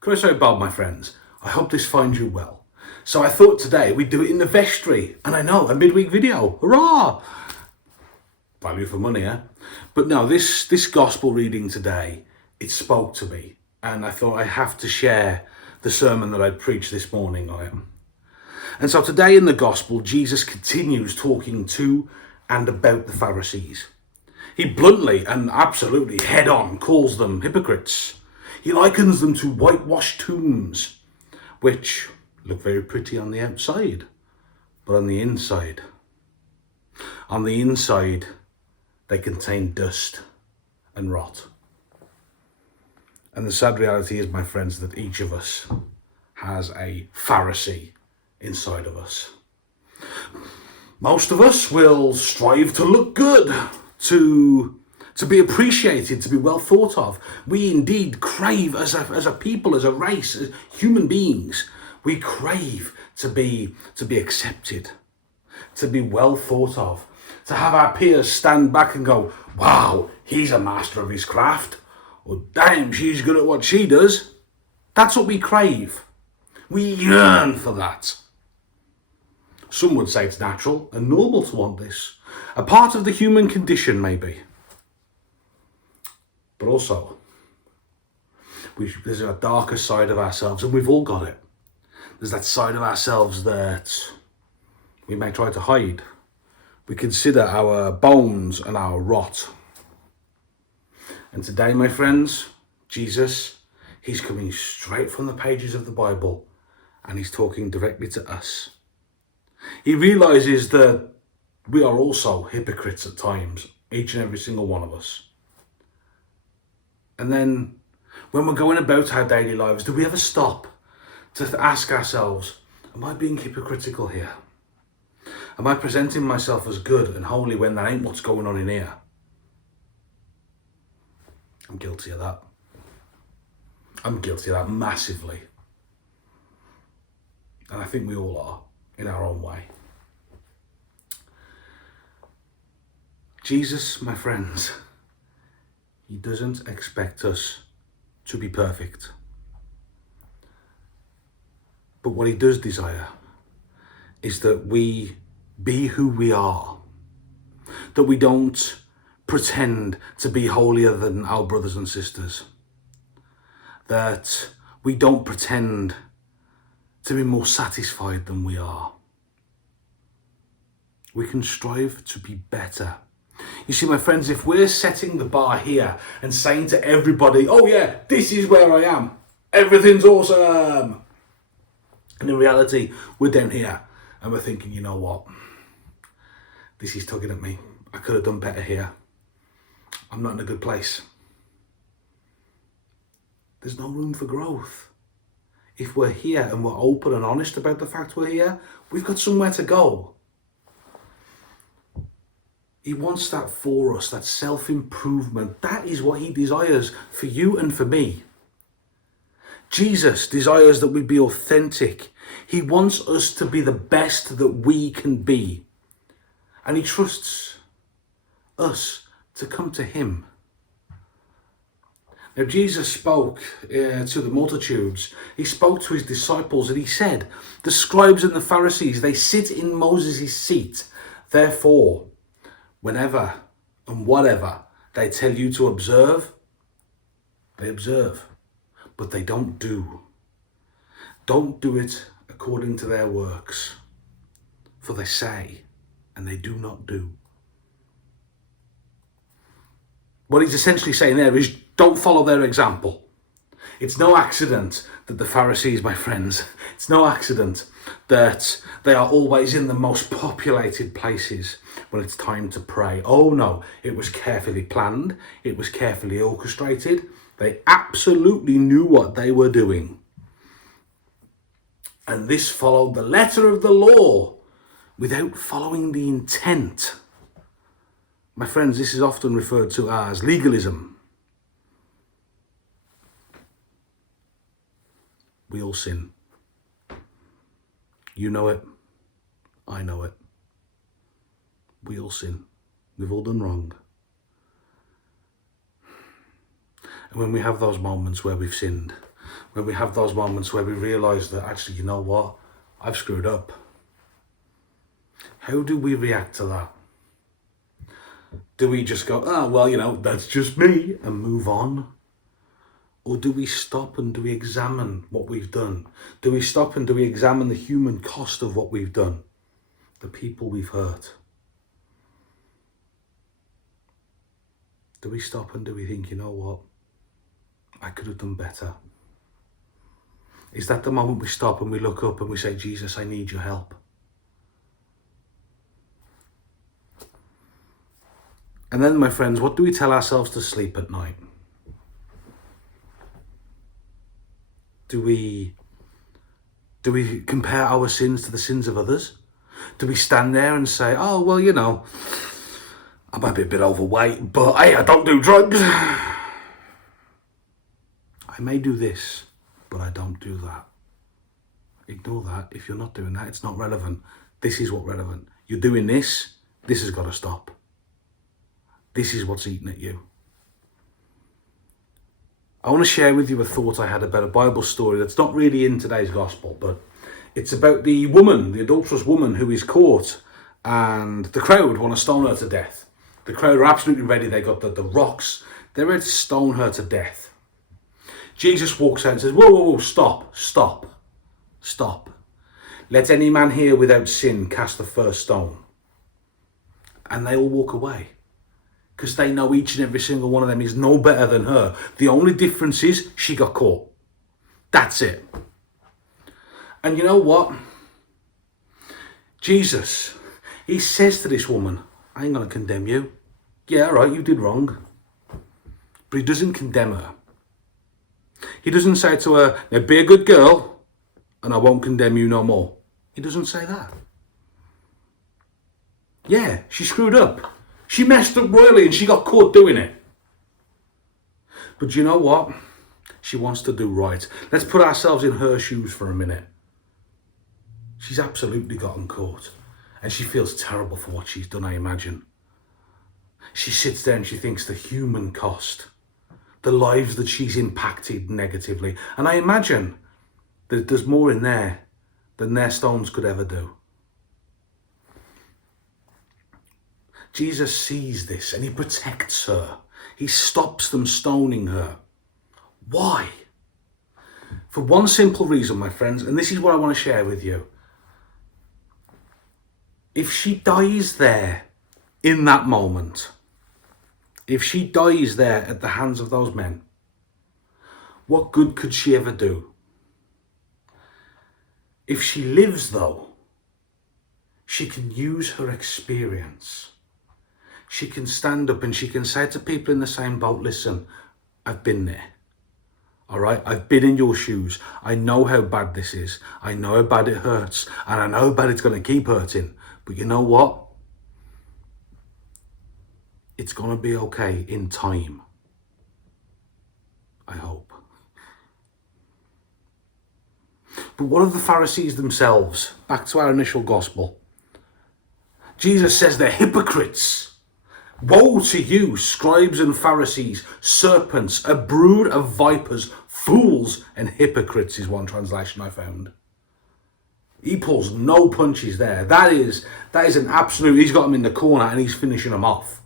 Can I say about my friends? I hope this finds you well. So I thought today we'd do it in the vestry, and I know, a midweek video, hurrah! Value for money, eh? But no, this gospel reading today, it spoke to me, and I thought I have to share the sermon that I preached this morning on it. And so today in the gospel, Jesus continues talking to and about the Pharisees. He bluntly and absolutely head on calls them hypocrites. He likens them to whitewashed tombs, which look very pretty on the outside, but on the inside, they contain dust and rot. And the sad reality is, my friends, that each of us has a Pharisee inside of us. Most of us will strive to look good, to be appreciated, to be well thought of. We indeed crave as a people, as a race, as human beings, we crave to be accepted, to be well thought of, to have our peers stand back and go, wow, he's a master of his craft, or damn, she's good at what she does. That's what we crave. We yearn for that. Some would say it's natural and normal to want this. A part of the human condition, maybe. But also, there's a darker side of ourselves, and we've all got it. There's that side of ourselves that we may try to hide. We consider our bones and our rot. And today, my friends, Jesus, he's coming straight from the pages of the Bible, and he's talking directly to us. He realizes that we are also hypocrites at times, each and every single one of us. And then when we're going about our daily lives, do we ever stop to ask ourselves, am I being hypocritical here? Am I presenting myself as good and holy when that ain't what's going on in here? I'm guilty of that. I'm guilty of that massively. And I think we all are, in our own way. Jesus, my friends, he doesn't expect us to be perfect. But what he does desire is that we be who we are. That we don't pretend to be holier than our brothers and sisters. That we don't pretend to be more satisfied than we are. We can strive to be better. You see, my friends, if we're setting the bar here and saying to everybody, oh yeah, this is where I am, everything's awesome. And in reality, we're down here and we're thinking, you know what? This is tugging at me. I could have done better here. I'm not in a good place. There's no room for growth. If we're here and we're open and honest about the fact we're here, we've got somewhere to go. He wants that for us, that self-improvement. That is what he desires for you and for me. Jesus desires that we be authentic. He wants us to be the best that we can be. And he trusts us to come to him. Now, Jesus spoke to the multitudes. He spoke to his disciples and he said, the scribes and the Pharisees, they sit in Moses' seat. Therefore, whenever and whatever they tell you to observe, they observe, but they don't do. Don't do it according to their works, for they say and they do not do. What he's essentially saying there is, don't follow their example. It's no accident that the Pharisees, my friends, it's no accident that they are always in the most populated places when it's time to pray. Oh no, it was carefully planned. It was carefully orchestrated. They absolutely knew what they were doing. And this followed the letter of the law without following the intent. My friends, this is often referred to as legalism. We all sin. You know it. I know it. We all sin. We've all done wrong. And when we have those moments where we've sinned, when we have those moments where we realise that actually, you know what, I've screwed up. How do we react to that? Do we just go, oh, well, you know, that's just me, and move on? Or do we stop and do we examine what we've done? Do we stop and do we examine the human cost of what we've done? The people we've hurt? Do we stop and do we think, you know what, I could have done better? Is that the moment we stop and we look up and we say, Jesus, I need your help? And then, my friends, what do we tell ourselves to sleep at night? Do we compare our sins to the sins of others? Do we stand there and say, oh, well, you know, I might be a bit overweight, but hey, I don't do drugs. I may do this, but I don't do that. Ignore that. If you're not doing that, it's not relevant. This is what's relevant. You're doing this, this has got to stop. This is what's eating at you. I want to share with you a thought I had about a Bible story that's not really in today's gospel, but it's about the woman, the adulterous woman who is caught, and the crowd want to stone her to death. The crowd are absolutely ready. They got the rocks. They're ready to stone her to death. Jesus walks out and says, whoa, whoa, whoa, stop, stop, stop. Let any man here without sin cast the first stone. And they all walk away, because they know each and every single one of them is no better than her. The only difference is she got caught. That's it. And you know what? Jesus, he says to this woman, I ain't going to condemn you. Yeah, all right, you did wrong. But he doesn't condemn her. He doesn't say to her, now be a good girl and I won't condemn you no more. He doesn't say that. Yeah, she screwed up. She messed up royally and she got caught doing it. But you know what? She wants to do right. Let's put ourselves in her shoes for a minute. She's absolutely gotten caught. And she feels terrible for what she's done, I imagine. She sits there and she thinks the human cost, the lives that she's impacted negatively. And I imagine that there's more in there than their stones could ever do. Jesus sees this and he protects her. He stops them stoning her. Why? For one simple reason, my friends, and this is what I want to share with you. If she dies there in that moment, if she dies there at the hands of those men, what good could she ever do? If she lives, though, she can use her experience. She can stand up and she can say to people in the same boat, listen, I've been there. All right, I've been in your shoes. I know how bad this is. I know how bad it hurts. And I know how bad it's going to keep hurting. But you know what? It's going to be okay in time. I hope. But what of the Pharisees themselves? Back to our initial gospel. Jesus says they're hypocrites. Woe to you, scribes and Pharisees, serpents, a brood of vipers, fools and hypocrites is one translation I found. He pulls no punches there. That is an absolute, he's got them in the corner and he's finishing them off.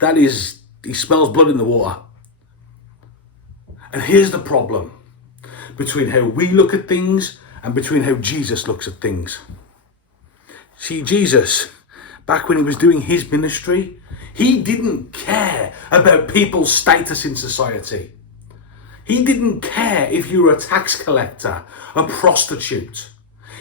He smells blood in the water. And here's the problem between how we look at things and between how Jesus looks at things. See, Jesus, back when he was doing his ministry, he didn't care about people's status in society. He didn't care if you were a tax collector, a prostitute.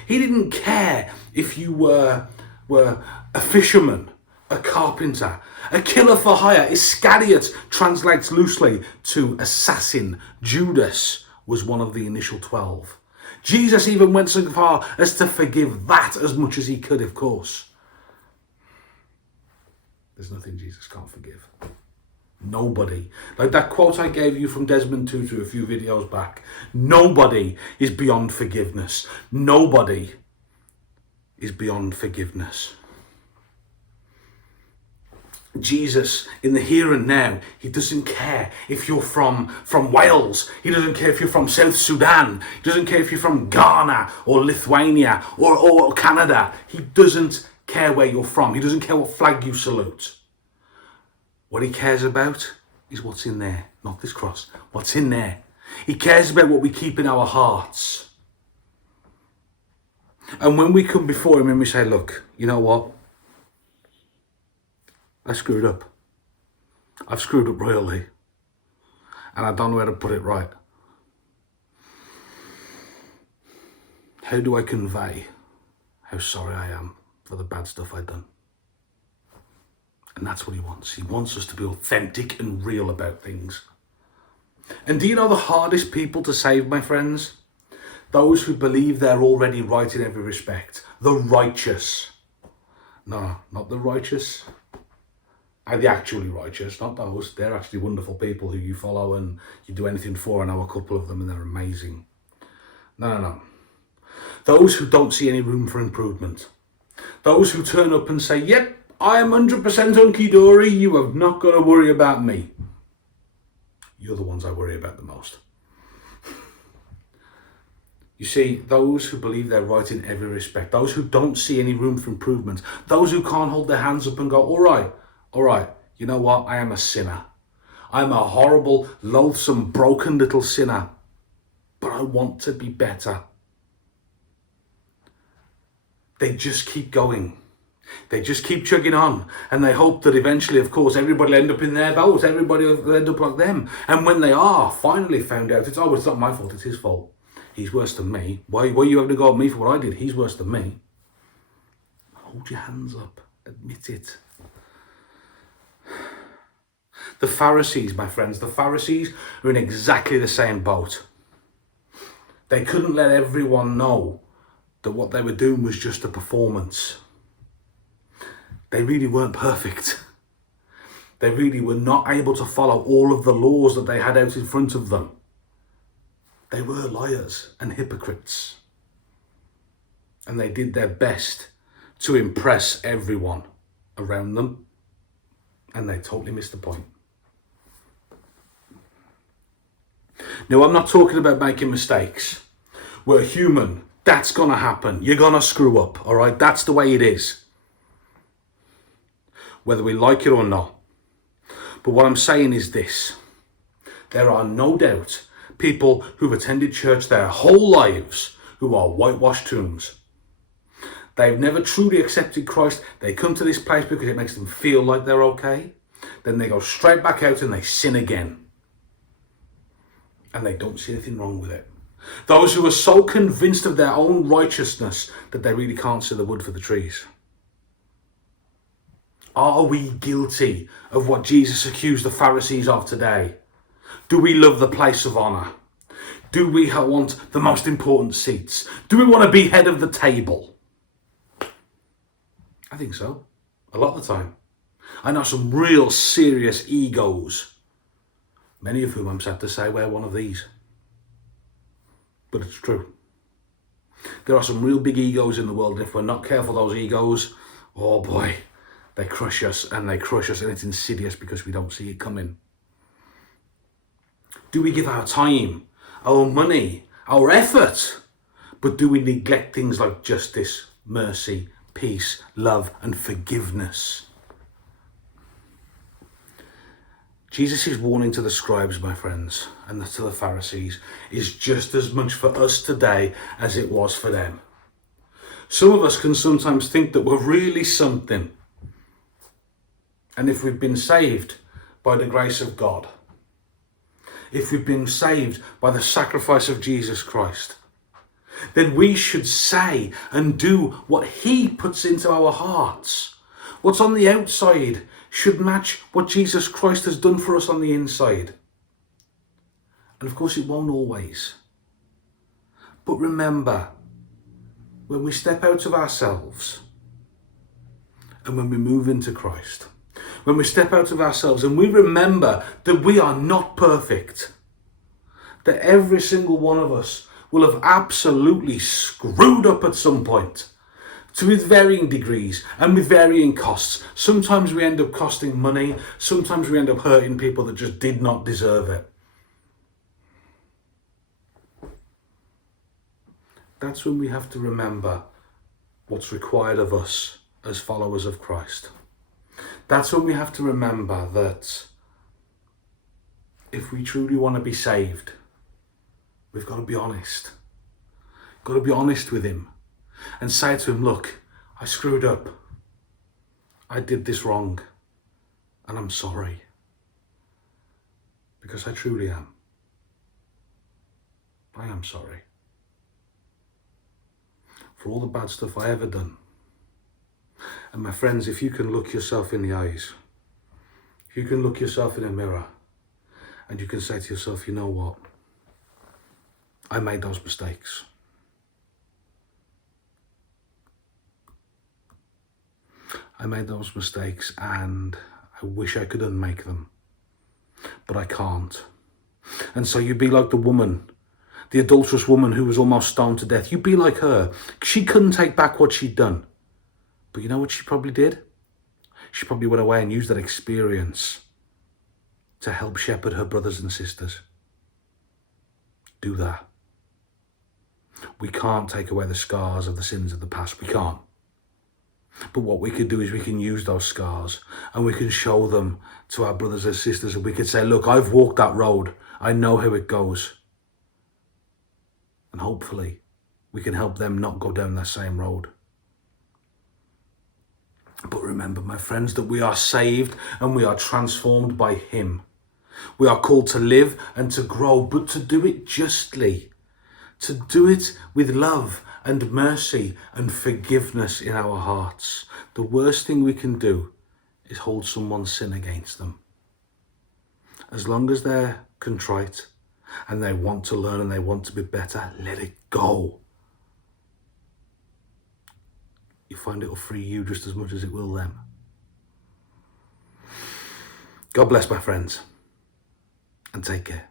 He didn't care if you were a fisherman, a carpenter, a killer for hire. Iscariot translates loosely to assassin. Judas was one of the initial 12. Jesus even went so far as to forgive that as much as he could, of course. There's nothing Jesus can't forgive. Nobody. Like that quote I gave you from Desmond Tutu a few videos back. Nobody is beyond forgiveness. Nobody is beyond forgiveness. Jesus, in the here and now, he doesn't care if you're from Wales. He doesn't care if you're from South Sudan. He doesn't care if you're from Ghana or Lithuania or Canada. He doesn't care where you're from. He doesn't care what flag you salute. What he cares about is what's in there, not this cross. What's in there. He cares about what we keep in our hearts. And when we come before him and we say, look, you know what? I screwed up. I've screwed up royally. And I don't know how to put it right. How do I convey how sorry I am for the bad stuff I've done? And that's what he wants. He wants us to be authentic and real about things. And do you know the hardest people to save, my friends? Those who believe they're already right in every respect. The righteous. No, not the righteous. Are the actually righteous, not those. They're actually wonderful people who you follow and you do anything for. I know a couple of them and they're amazing. No. Those who don't see any room for improvement. Those who turn up and say, yep, I am 100% hunky-dory. You have not got to worry about me. You're the ones I worry about the most. You see, those who believe they're right in every respect, those who don't see any room for improvement, those who can't hold their hands up and go, all right, you know what? I am a sinner. I'm a horrible, loathsome, broken little sinner, but I want to be better. They just keep going. They just keep chugging on, and they hope that eventually, of course, everybody will end up in their boat. Everybody will end up like them. And when they are finally found out, it's not my fault, it's his fault. He's worse than me. Why are you having to go at me for what I did? He's worse than me. Hold your hands up. Admit it. The Pharisees, my friends, the Pharisees are in exactly the same boat. They couldn't let everyone know that what they were doing was just a performance. They really weren't perfect. They really were not able to follow all of the laws that they had out in front of them. They were liars and hypocrites. And they did their best to impress everyone around them. And they totally missed the point. Now, I'm not talking about making mistakes. We're human. That's going to happen. You're going to screw up, all right? That's the way it is. Whether we like it or not. But what I'm saying is this. There are no doubt people who've attended church their whole lives who are whitewashed tombs. They've never truly accepted Christ. They come to this place because it makes them feel like they're okay. Then they go straight back out and they sin again. And they don't see anything wrong with it. Those who are so convinced of their own righteousness that they really can't see the wood for the trees. Are we guilty of what Jesus accused the Pharisees of today? Do we love the place of honour? Do we want the most important seats? Do we want to be head of the table? I think so. A lot of the time. I know some real serious egos. Many of whom, I'm sad to say, wear one of these. But it's true. There are some real big egos in the world, and if we're not careful, those egos, oh boy, they crush us, and it's insidious because we don't see it coming. Do we give our time, our money, our effort? But do we neglect things like justice, mercy, peace, love, and forgiveness? Jesus' warning to the scribes, my friends, and to the Pharisees is just as much for us today as it was for them. Some of us can sometimes think that we're really something. And if we've been saved by the grace of God, if we've been saved by the sacrifice of Jesus Christ, then we should say and do what he puts into our hearts. What's on the outside should match what Jesus Christ has done for us on the inside. And of course it won't always. But remember, when we step out of ourselves and when we move into Christ, when we step out of ourselves and we remember that we are not perfect, that every single one of us will have absolutely screwed up at some point, to with varying degrees and with varying costs. Sometimes we end up costing money. Sometimes we end up hurting people that just did not deserve it. That's when we have to remember what's required of us as followers of Christ. That's when we have to remember that if we truly want to be saved, we've got to be honest. Got to be honest with him and say to him, look, I screwed up. I did this wrong and I'm sorry. Because I truly am. I am sorry. For all the bad stuff I ever done. And my friends, if you can look yourself in the eyes, if you can look yourself in a mirror and you can say to yourself, you know what? I made those mistakes. I made those mistakes and I wish I could unmake them, but I can't. And so you be like the woman, the adulterous woman who was almost stoned to death. You be like her. She couldn't take back what she'd done. But you know what she probably did? She probably went away and used that experience to help shepherd her brothers and sisters. Do that. We can't take away the scars of the sins of the past. We can't. But what we can do is we can use those scars and we can show them to our brothers and sisters, and we can say, look, I've walked that road. I know how it goes. And hopefully we can help them not go down that same road. But remember, my friends, that we are saved and we are transformed by him. We are called to live and to grow, but to do it justly. To do it with love and mercy and forgiveness in our hearts. The worst thing we can do is hold someone's sin against them. As long as they're contrite and they want to learn and they want to be better, let it go. You find it will free you just as much as it will them. God bless, my friends, and take care.